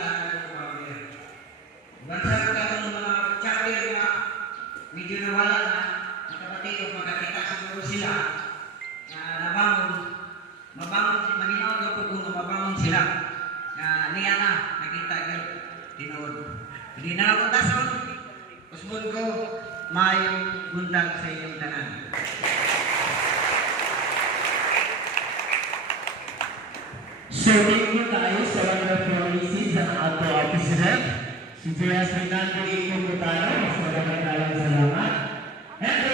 sila ang kumabir. Bansa ko ka ng mga chapter na medyo nawala na, nakapatid o magkakita siguro sila na mabangon, maginaw daw po kung mabangon sila. Niya na, nakita yun, tinood. Hindi na ako tason, usbon ko, mayong bundag sa inyong tanan. So, thank you tayo sa wonderful message ng ato President, si J.S. Fernando E. Computano. Mas maraming salamat. And